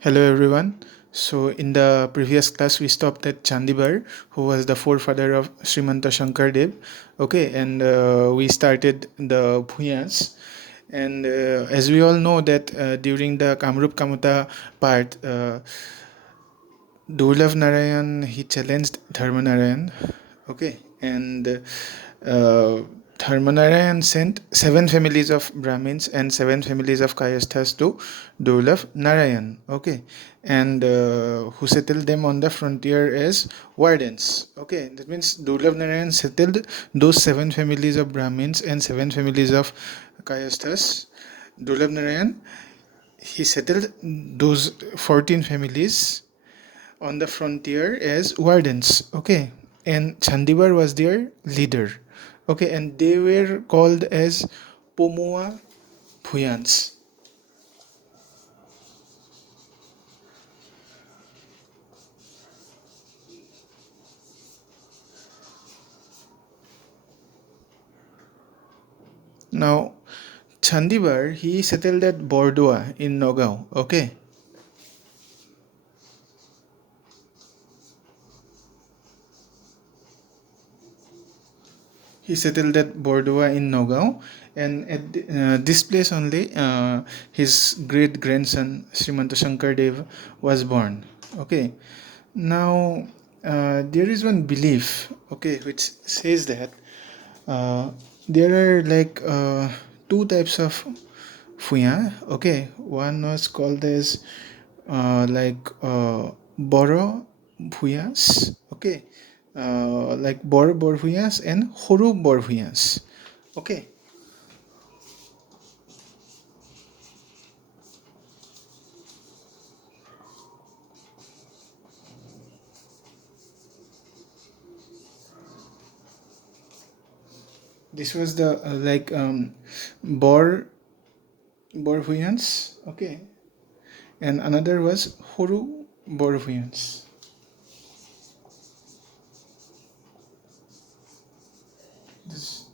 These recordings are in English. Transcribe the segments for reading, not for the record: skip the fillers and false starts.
Hello everyone. So in the previous class we stopped at Chandibar, who was the forefather of Srimanta Shankar Dev. Okay, and we started the Bhuyans. And as we all know that during the Kamrup Kamuta part, Durlabh Narayan he challenged Dharma Narayan. Okay, and Dharma Narayan sent seven families of Brahmins and seven families of Kayasthas to Durlabh Narayan. Okay, and who settled them on the frontier as wardens. Okay, that means Durlabh Narayan settled those seven families of Brahmins and seven families of Kayasthas. Durlabh Narayan he settled those 14 families on the frontier as wardens. Okay, and Chandibar was their leader. Okay, and they were called as Pomua Bhuyans. Now, Chandibar he settled at Bordua in Nagaon. Okay, he settled at Bordua in Nagaon, and at this place only his great grandson Srimanta Shankar Dev was born. Okay, now there is one belief, okay, which says that there are like two types of fuya. Okay, one was called as Boro Bhuyas. Okay, like Bor Bhuyas and Horu Bhuyas. Okay, this was the Bor Bhuyans. Okay, and another was Horu Bhuyans. This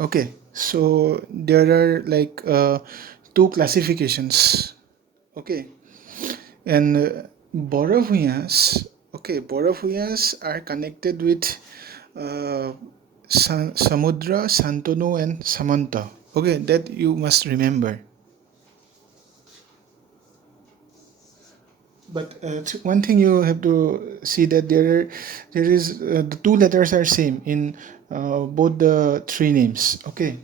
Okay, so there are like two classifications. Okay, and Borovuyas. Okay, Borovuyas are connected with uh, Samudra, Santanu, and Samanta. Okay, that you must remember. But one thing you have to see that there is the two letters are same in both the three names. Okay,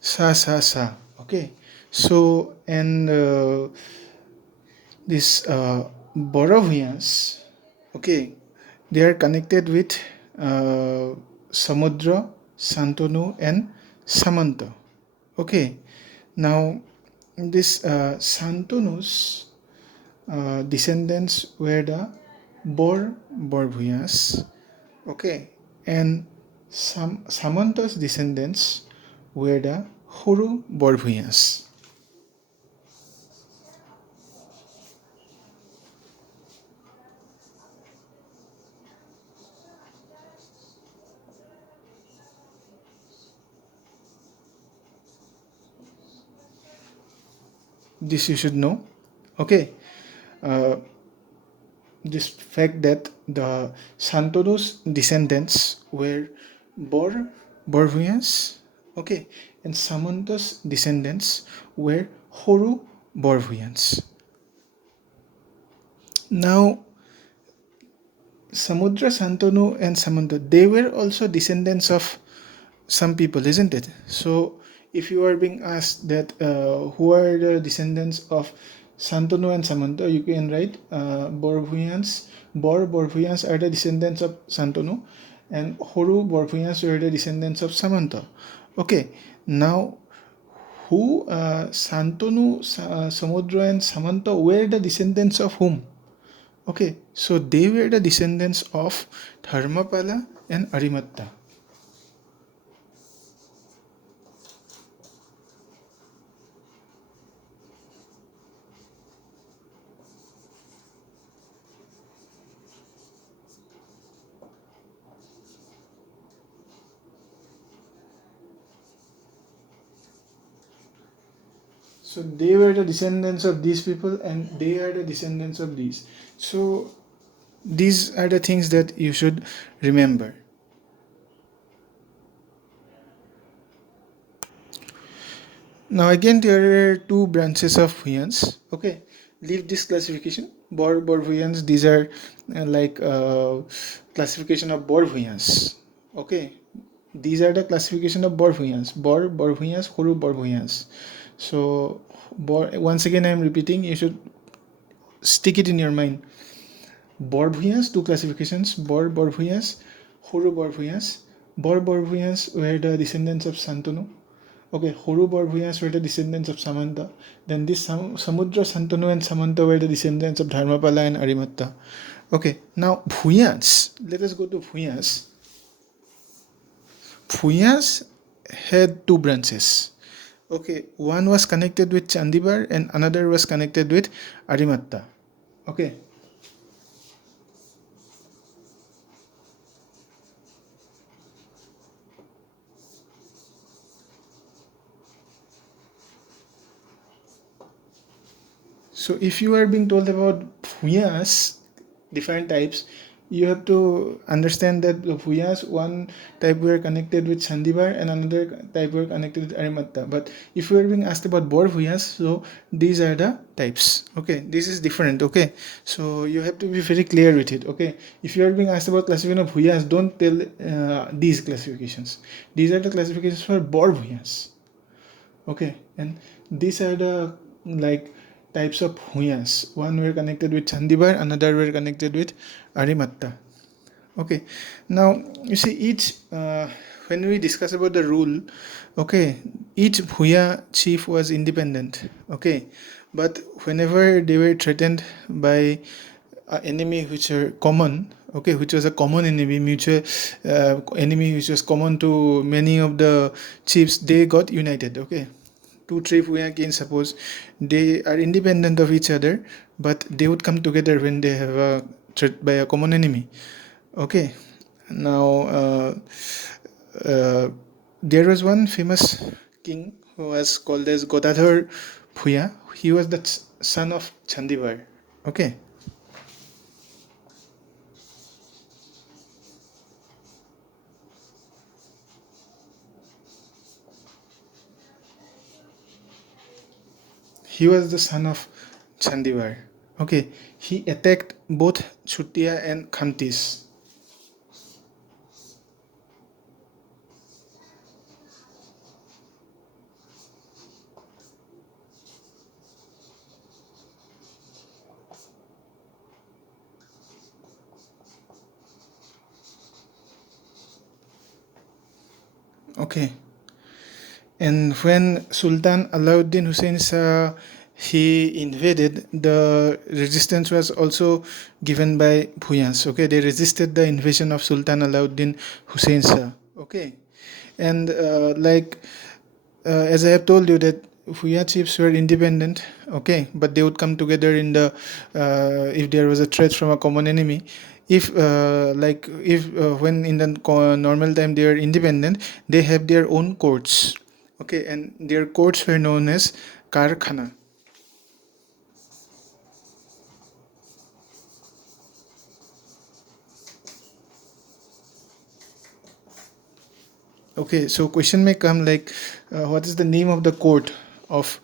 sa. Okay, so and this Borovians, okay, they are connected with uh, Samudra, Santanu, and Samanta. Okay, now this Santanu's descendants were the Borvuyas, okay, and Samanta's descendants were the Huru Borvuyas. This you should know. Okay, uh, this fact that the Santonu's descendants were Borvuyans, okay, and Samanta's descendants were Horu Borvuyans. Now, Samudra, Santanu, and Samanta, they were also descendants of some people, isn't it? So, if you are being asked that who are the descendants of Santanu and Samanta, you can write Borvuyans. Borvuyans are the descendants of Santanu, and Horu Borvuyans are the descendants of Samanta. Okay, now who Santanu, Samudra, and Samanta were the descendants of whom? Okay, so they were the descendants of Dharmapala and Arimatta. So they were the descendants of these people, and they are the descendants of these. So these are the things that you should remember. Now again, there are two branches of Bhuyans. Okay, leave this classification. Bor Bhuyans. These are classification of Bor Bhuyans. Okay, these are the classification of Bor Bhuyans. Bor Bhuyans, Horu Bor Bhuyans. So once again, I am repeating. You should stick it in your mind. Bor Bhuyans, two classifications. Bor Bhuyans, Horu Bor Bhuyans. Bor Bhuyans were the descendants of Santanu. Okay, Horu Bhuyans were the descendants of Samanta. Then this Samudra, Santanu, and Samanta were the descendants of Dharmapala and Arimatta. Okay, now Bhuyans. Let us go to Bhuyans. Bhuyans had two branches. Okay, one was connected with Chandibar and another was connected with Arimatta. Okay. So if you are being told about Bhuyas, different types, you have to understand that the Bhuyas, one type were connected with Sandibar and another type were connected with Arimatta. But if you are being asked about Bor Bhuyas, so these are the types. Okay, this is different. Okay, so you have to be very clear with it. Okay, if you are being asked about classification of Bhuyas, don't tell these classifications. These are the classifications for Bor Bhuyas. Okay, and these are the types of Bhuyans. One were connected with Chandibar, another were connected with Arimatta. Okay, now you see each when we discuss about the rule, okay, each Bhuya chief was independent. Okay, but whenever they were threatened by an enemy which are common, okay, which was a common enemy, mutual enemy which was common to many of the chiefs, they got united. Okay, two tree Bhuyan, suppose they are independent of each other, but they would come together when they have a threat by a common enemy. Okay, now there was one famous king who was called as Godadhar Bhuya. He was the son of Chandivar. Okay. He was the son of Chandivar. Okay, he attacked both Chutia and Khantis. Okay, and when Sultan Alauddin Hussein Shah he invaded, the resistance was also given by Bhuyans. Okay, they resisted the invasion of Sultan Alauddin Hussein Shah. Okay, and as I have told you that Bhuya chiefs were independent, okay, but they would come together in the if there was a threat from a common enemy. If when in the normal time they are independent, they have their own courts, okay, and their courts were known as Karkhana. Okay, so question may come like, what is the name of the court of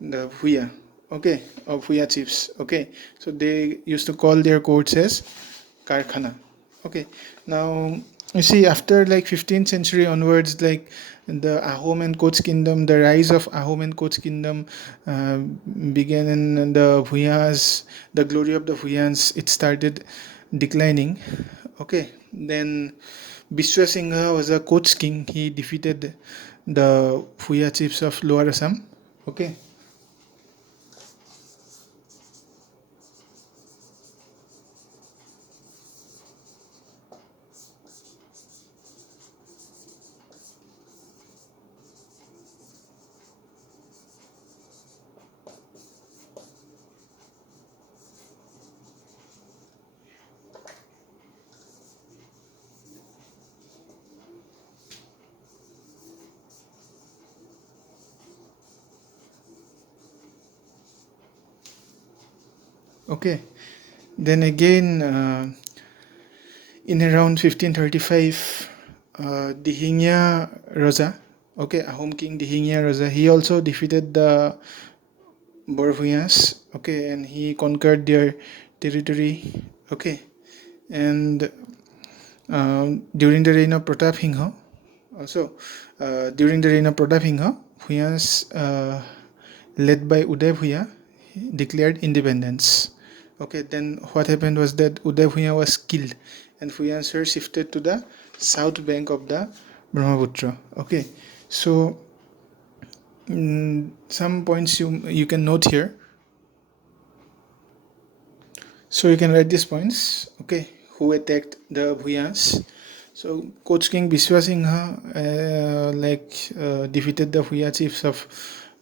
the Bhuya? Okay, of Bhuya chiefs. Okay, so they used to call their courts as Karkhana. Okay, now you see after like 15th century onwards, like the Ahom and Koch kingdom, the rise of Ahom and Koch kingdom began, in the Bhuyas, the glory of the Bhuyans, it started declining. Okay, then Biswa Singha was a Koch king. He defeated the Bhuya chiefs of Lower Assam. Okay. Okay. Then again, in around 1535, Dihingya Raja, okay, Ahom king Dihingya Raja, he also defeated the Bhuyans, okay, and he conquered their territory, okay, and during the reign of Pratap Singha, also during the reign of Pratap Singha, Bhuyans, led by Uday Bhuya, declared independence. Okay, then what happened was that Uday Bhuya was killed, and Bhuyans were shifted to the south bank of the Brahmaputra. Okay, so some points you can note here. So you can write these points. Okay, who attacked the Bhuyans? So Coach King Biswa Singha defeated the Bhuya chiefs of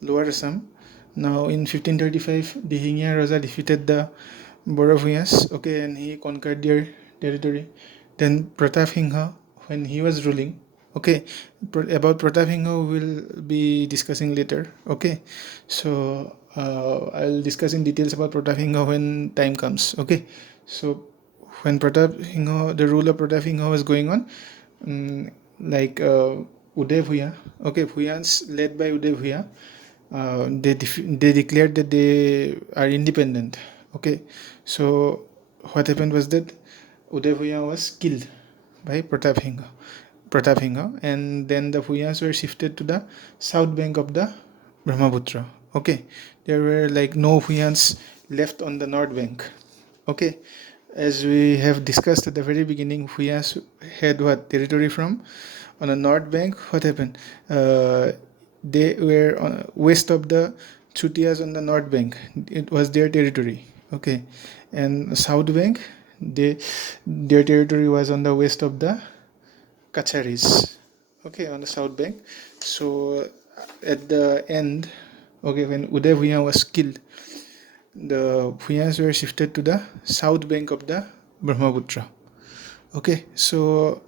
Lower Assam. Now in 1535, Dihingya Raja defeated the Bora Bhuyans. Okay, and he conquered their territory. Then Pratap Singha, when he was ruling. Okay, about Pratap Singha we will be discussing later. Okay, so I'll discuss in details about Pratap Singha when time comes. Okay, so when Pratap Singha, the rule of Pratap Singha was going on, like Uday Bhuya, okay, Bhuyans led by Uday Bhuya, they declared that they are independent. Okay, so what happened was that Uday Bhuya was killed by Pratap Singha, and then the Bhuyans were shifted to the south bank of the Brahmaputra. Okay, there were like no Bhuyans left on the north bank. Okay, as we have discussed at the very beginning, Bhuyans had what territory from on the north bank. What happened? They were west of the Chutias on the north bank. It was their territory. Okay, and south bank, their territory was on the west of the Kacharis. Okay, on the south bank. So at the end, okay, when Uday Bhuya was killed, the Bhuyans were shifted to the south bank of the Brahmaputra. Okay, so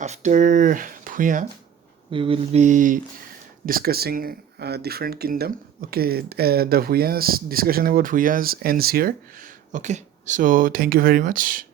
after Bhuya, we will be discussing a different kingdom. Okay, the Bhuyas discussion about Bhuyas ends here. Okay, so thank you very much.